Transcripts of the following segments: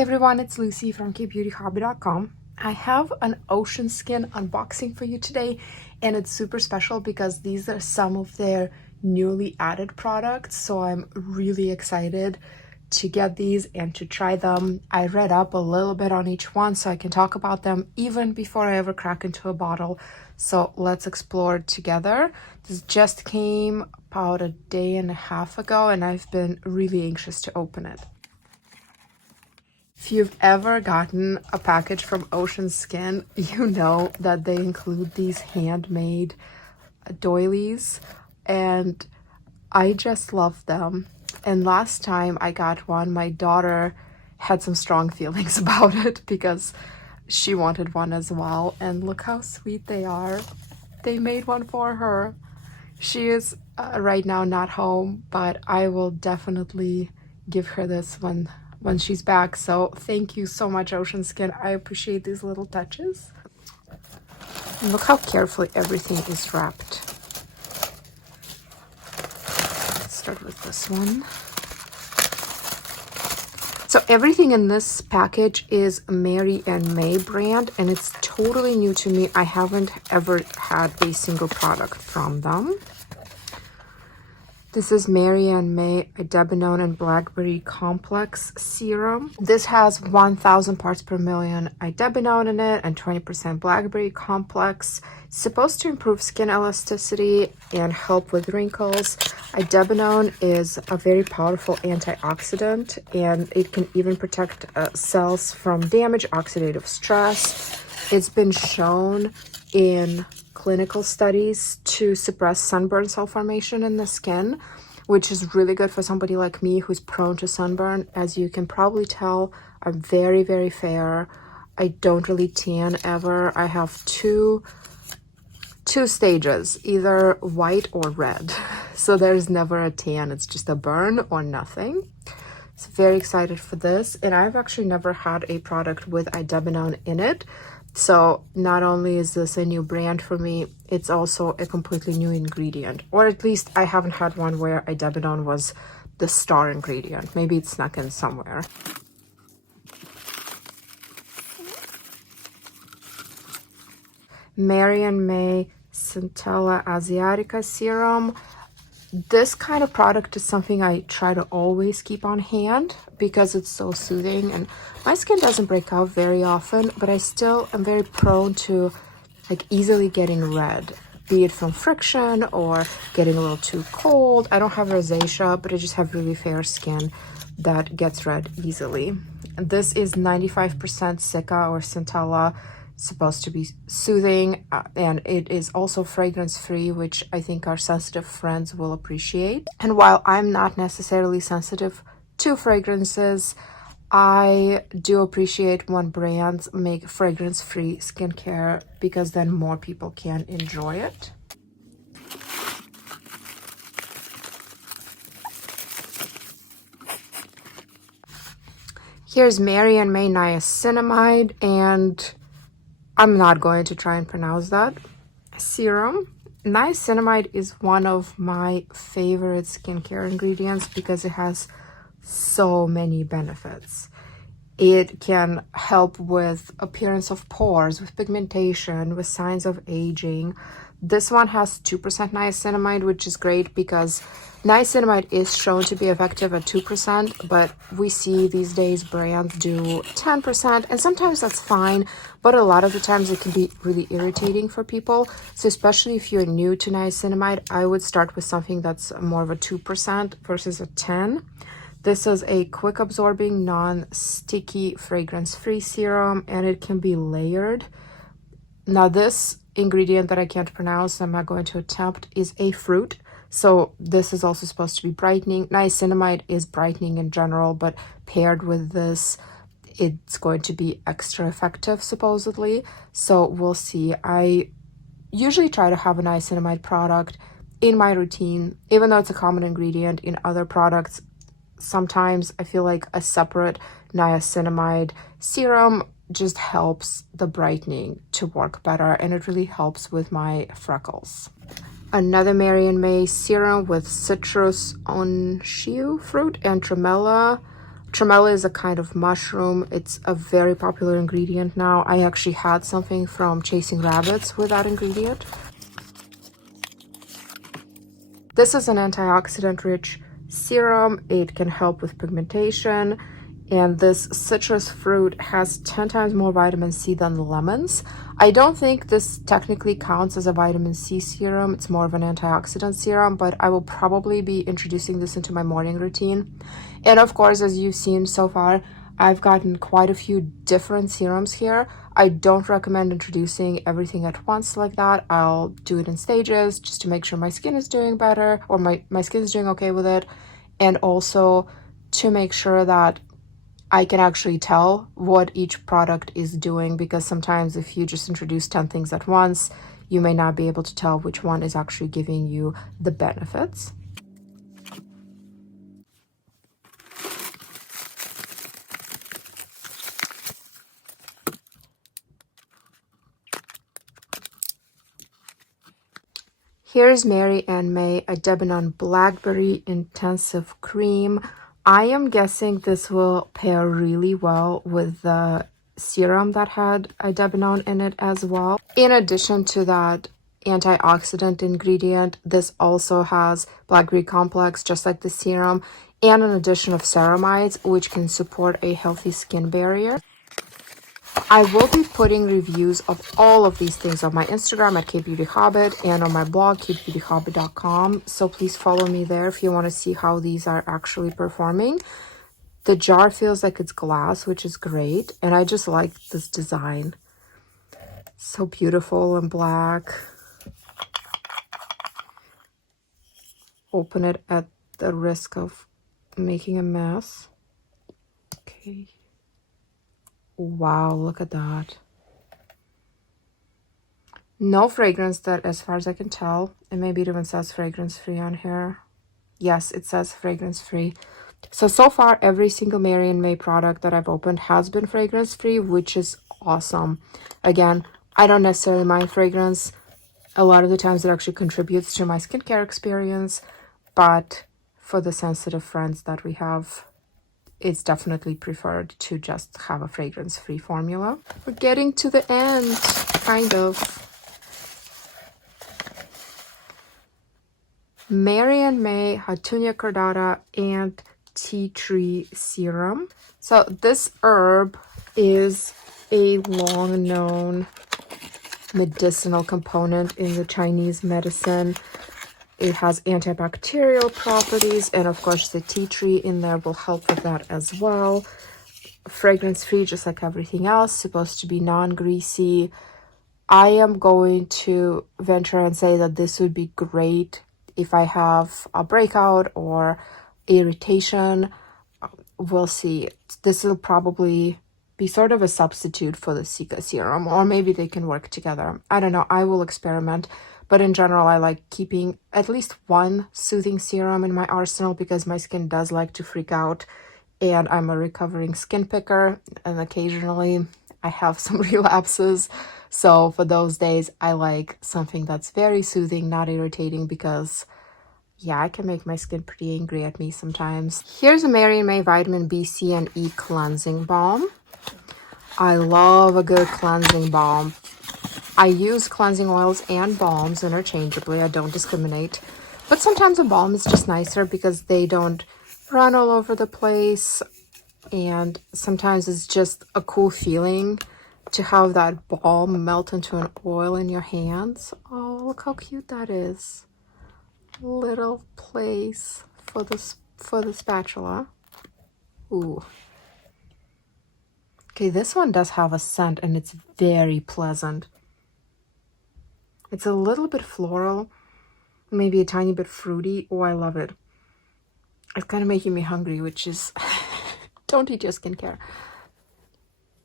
everyone, it's Lucy from KBeautyHobbit.com. I have an Oshen Skin unboxing for you today, and it's super special because these are some of their newly added products, so I'm really excited to get these and to try them. I read up a little bit on each one so I can talk about them even before I ever crack into a bottle. So let's explore together. This just came about a day and a half ago, and I've been really anxious to open it. If you've ever gotten a package from Oshen Skin, you know that they include these handmade doilies, and I just love them. And last time I got one, my daughter had some strong feelings about it because she wanted one as well. And look how sweet they are. They made one for her. She is right now not home, but I will definitely give her this when she's back. So thank you so much, Oshen Skin. I appreciate these little touches. And look how carefully everything is wrapped. Let's start with this one. So everything in this package is Mary and May brand, and it's totally new to me. I haven't ever had a single product from them. This is Mary and May Idebenone and Blackberry Complex Serum. This has 1,000 parts per million Idebenone in it and 20% Blackberry Complex. It's supposed to improve skin elasticity and help with wrinkles. Idebenone is a very powerful antioxidant, and it can even protect cells from damage, oxidative stress. It's been shown in clinical studies to suppress sunburn cell formation in the skin, which is really good for somebody like me who's prone to sunburn. As you can probably tell, I'm very, very fair. I don't really tan ever. I have two stages, either white or red. So there's never a tan, it's just a burn or nothing. So very excited for this. And I've actually never had a product with Idebenone in it. So not only is this a new brand for me, it's also a completely new ingredient. Or at least I haven't had one where Idebenone was the star ingredient. Maybe it's snuck in somewhere. Mary and May Centella Asiatica Serum. This kind of product is something I try to always keep on hand because it's so soothing, and my skin doesn't break out very often, but I still am very prone to like easily getting red, be it from friction or getting a little too cold. I don't have rosacea, but I just have really fair skin that gets red easily. And this is 95% Cica or Centella. Supposed to be soothing, and it is also fragrance free, which I think our sensitive friends will appreciate. And while I'm not necessarily sensitive to fragrances, I do appreciate when brands make fragrance free skincare because then more people can enjoy it. Here's Mary and May Niacinamide, and I'm not going to try and pronounce that. Serum. Niacinamide is one of my favorite skincare ingredients because it has so many benefits. It can help with appearance of pores, with pigmentation, with signs of aging. This one has 2% niacinamide, which is great because niacinamide is shown to be effective at 2%, but we see these days brands do 10%, and sometimes that's fine, but a lot of the times it can be really irritating for people. So especially if you're new to niacinamide, I would start with something that's more of a 2% versus a 10. This is a quick absorbing, non-sticky, fragrance-free serum, and it can be layered. Now this ingredient that I can't pronounce, I'm not going to attempt, is a fruit. So this is also supposed to be brightening. Niacinamide is brightening in general, but paired with this, it's going to be extra effective, supposedly. So we'll see. I usually try to have a niacinamide product in my routine, even though it's a common ingredient in other products. Sometimes I feel like a separate niacinamide serum just helps the brightening to work better, and it really helps with my freckles. Another Mary and May serum with citrus onshiu fruit and tremella Tremella is a kind of mushroom. It's a very popular ingredient now. I actually had something from Chasing Rabbits with that ingredient. This is an antioxidant-rich serum. It can help with pigmentation, and this citrus fruit has 10 times more vitamin C than the lemons. I don't think this technically counts as a vitamin C serum. It's more of an antioxidant serum, but I will probably be introducing this into my morning routine. And of course, as you've seen so far, I've gotten quite a few different serums here. I don't recommend introducing everything at once like that. I'll do it in stages just to make sure my skin is doing better, or my skin is doing okay with it. And also to make sure that I can actually tell what each product is doing, because sometimes if you just introduce 10 things at once, you may not be able to tell which one is actually giving you the benefits. Here's Mary and May, a Debenham Blackberry Intensive Cream. I am guessing this will pair really well with the serum that had idebenone in it as well. In addition to that antioxidant ingredient, this also has blackberry complex, just like the serum, and an addition of ceramides, which can support a healthy skin barrier. I will be putting reviews of all of these things on my Instagram at KBeautyHobbit and on my blog, KBeautyHobbit.com. So please follow me there if you want to see how these are actually performing. The jar feels like it's glass, which is great. And I just like this design. So beautiful and black. Open it at the risk of making a mess. Okay. Wow, look at that. No fragrance, that as far as I can tell. And maybe it even says fragrance free on here. Yes, it says fragrance free. So far every single Mary and May product that I've opened has been fragrance free, which is awesome. Again, I don't necessarily mind fragrance. A lot of the times it actually contributes to my skincare experience, but for the sensitive friends that we have, it's definitely preferred to just have a fragrance-free formula. We're getting to the end, kind of. Mary and May, Hatunia, Cardara, and Tea Tree Serum. So this herb is a long-known medicinal component in the Chinese medicine. It has antibacterial properties, and of course the tea tree in there will help with that as well. Fragrance free, just like everything else, supposed to be non-greasy. I am going to venture and say that this would be great if I have a breakout or irritation. We'll see. This will probably be sort of a substitute for the Cica serum, or maybe they can work together. I don't know. I will experiment. But in general, I like keeping at least one soothing serum in my arsenal because my skin does like to freak out. And I'm a recovering skin picker, and occasionally I have some relapses. So for those days, I like something that's very soothing, not irritating, because yeah, I can make my skin pretty angry at me sometimes. Here's a Mary & May Vitamin B, C, and E Cleansing Balm. I love a good cleansing balm. I use cleansing oils and balms interchangeably. I don't discriminate. But sometimes a balm is just nicer because they don't run all over the place. And sometimes it's just a cool feeling to have that balm melt into an oil in your hands. Oh, look how cute that is. Little place for the spatula. Ooh. Okay, this one does have a scent and it's very pleasant. It's a little bit floral, maybe a tiny bit fruity. Oh, I love it. It's kind of making me hungry, which is don't eat your skincare.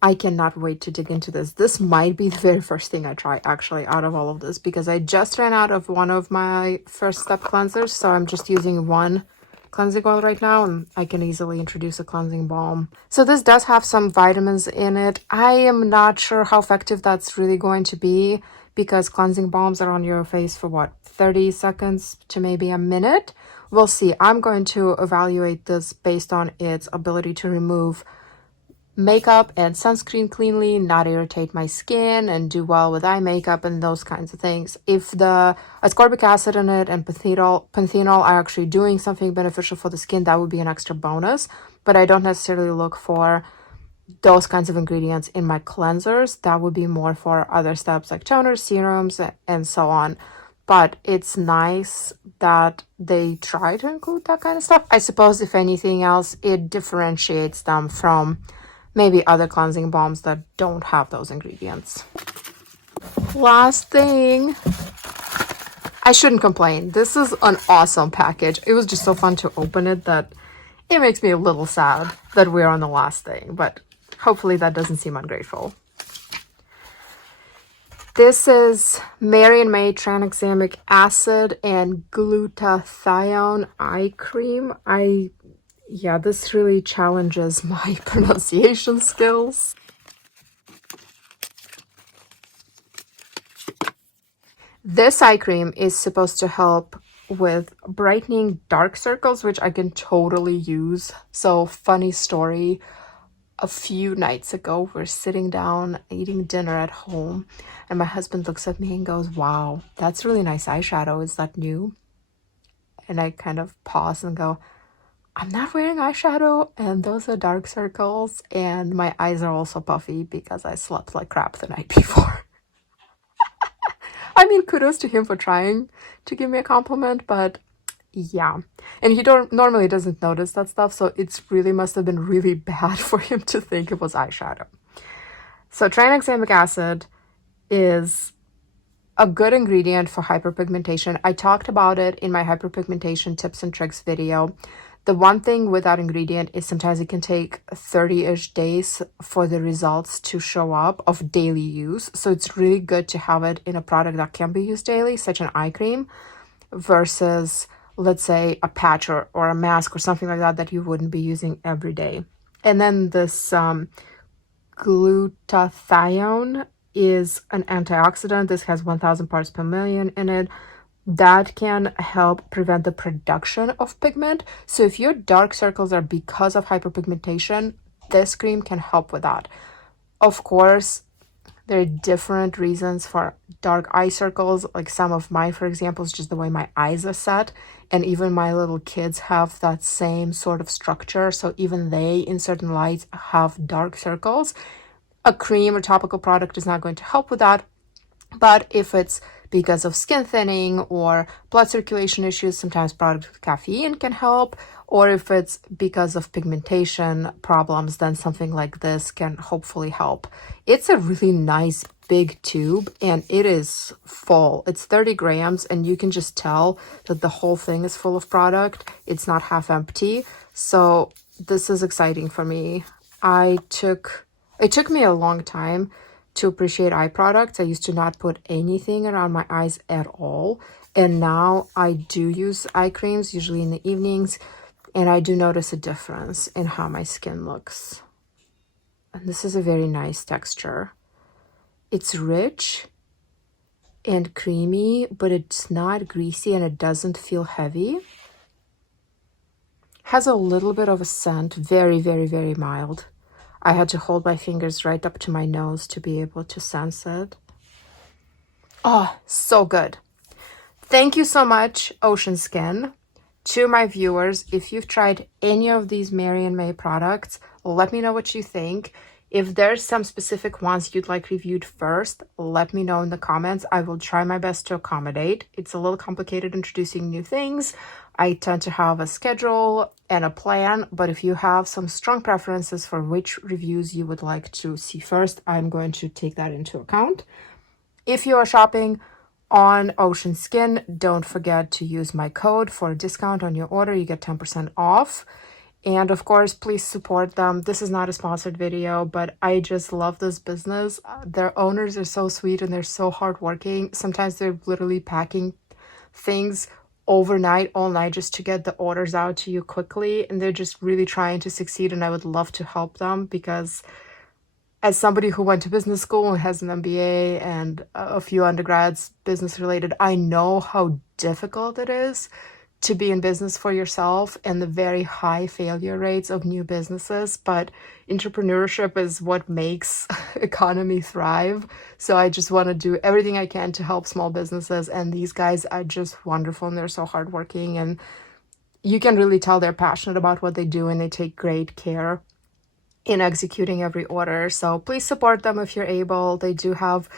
I cannot wait to dig into this. This might be the very first thing I try, actually, out of all of this, because I just ran out of one of my first step cleansers, so I'm just using one cleansing oil right now, and I can easily introduce a cleansing balm. So this does have some vitamins in it. I am not sure how effective that's really going to be, because cleansing balms are on your face for what, 30 seconds to maybe a minute, We'll see. I'm going to evaluate this based on its ability to remove makeup and sunscreen cleanly, not irritate my skin, and do well with eye makeup and those kinds of things. If the ascorbic acid in it and panthenol are actually doing something beneficial for the skin, that would be an extra bonus. But I don't necessarily look for those kinds of ingredients in my cleansers. That would be more for other steps like toners, serums, and so on. But it's nice that they try to include that kind of stuff. I suppose, if anything else, it differentiates them from maybe other cleansing balms that don't have those ingredients. Last thing, I shouldn't complain. This is an awesome package. It was just so fun to open it that it makes me a little sad that we're on the last thing, but hopefully that doesn't seem ungrateful. This is Mary & May tranexamic acid and glutathione eye cream. Yeah, this really challenges my pronunciation skills. This eye cream is supposed to help with brightening dark circles, which I can totally use. So, funny story. A few nights ago, we're sitting down eating dinner at home, and my husband looks at me and goes, "Wow, that's really nice eyeshadow. Is that new?" And I kind of pause and go, "I'm not wearing eyeshadow, and those are dark circles, and my eyes are also puffy because I slept like crap the night before." I mean, kudos to him for trying to give me a compliment, but yeah. And he normally doesn't notice that stuff, so it's really must have been really bad for him to think it was eyeshadow. So tranexamic acid is a good ingredient for hyperpigmentation. I talked about it in my hyperpigmentation tips and tricks video. The one thing with that ingredient is sometimes it can take 30-ish days for the results to show up of daily use. So it's really good to have it in a product that can be used daily, such an eye cream, versus, let's say, a patch or a mask or something like that you wouldn't be using every day. And then this glutathione is an antioxidant. This has 1000 parts per million in it. That can help prevent the production of pigment. So if your dark circles are because of hyperpigmentation, this cream can help with that. Of course, there are different reasons for dark eye circles. Like some of mine, for example, is just the way my eyes are set. And even my little kids have that same sort of structure. So even they, in certain lights, have dark circles. A cream or topical product is not going to help with that. But if it's because of skin thinning or blood circulation issues, sometimes products with caffeine can help. Or if it's because of pigmentation problems, then something like this can hopefully help. It's a really nice big tube, and it is full. It's 30 grams, and you can just tell that the whole thing is full of product. It's not half empty. So this is exciting for me. It took me a long time to appreciate eye products. I used to not put anything around my eyes at all. And now I do use eye creams, usually in the evenings. And I do notice a difference in how my skin looks. And this is a very nice texture. It's rich and creamy, but it's not greasy and it doesn't feel heavy. Has a little bit of a scent, very, very, very mild. I had to hold my fingers right up to my nose to be able to sense it. Oh, so good. Thank you so much, Oshen Skin. To my viewers, if you've tried any of these Mary & May products, let me know what you think. If there's some specific ones you'd like reviewed first, let me know in the comments. I will try my best to accommodate. It's a little complicated introducing new things. I tend to have a schedule and a plan, but if you have some strong preferences for which reviews you would like to see first, I'm going to take that into account. If you are shopping on Oshen Skin, don't forget to use my code for a discount on your order. You get 10% off. And of course, please support them. This is not a sponsored video, but I just love this business. Their owners are so sweet and they're so hardworking. Sometimes they're literally packing things overnight, all night, just to get the orders out to you quickly. And they're just really trying to succeed. And I would love to help them because as somebody who went to business school and has an MBA and a few undergrads business related, I know how difficult it is to be in business for yourself and the very high failure rates of new businesses, but entrepreneurship is what makes economy thrive. So I just want to do everything I can to help small businesses, and these guys are just wonderful and they're so hardworking, and you can really tell they're passionate about what they do and they take great care in executing every order. So please support them if you're able. They do have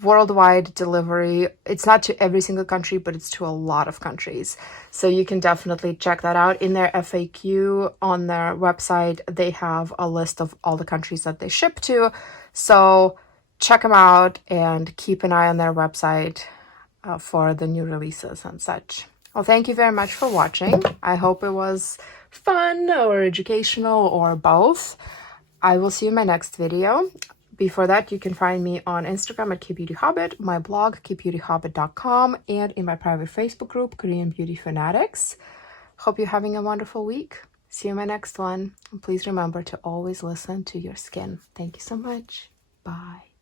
worldwide delivery. It's not to every single country, but it's to a lot of countries. So you can definitely check that out. In their FAQ on their website, they have a list of all the countries that they ship to. So check them out and keep an eye on their website for the new releases and such. Well, thank you very much for watching. I hope it was fun or educational or both. I will see you in my next video. Before that, you can find me on Instagram at KBeautyHobbit, my blog, KBeautyHobbit.com, and in my private Facebook group, Korean Beauty Fanatics. Hope you're having a wonderful week. See you in my next one. And please remember to always listen to your skin. Thank you so much. Bye.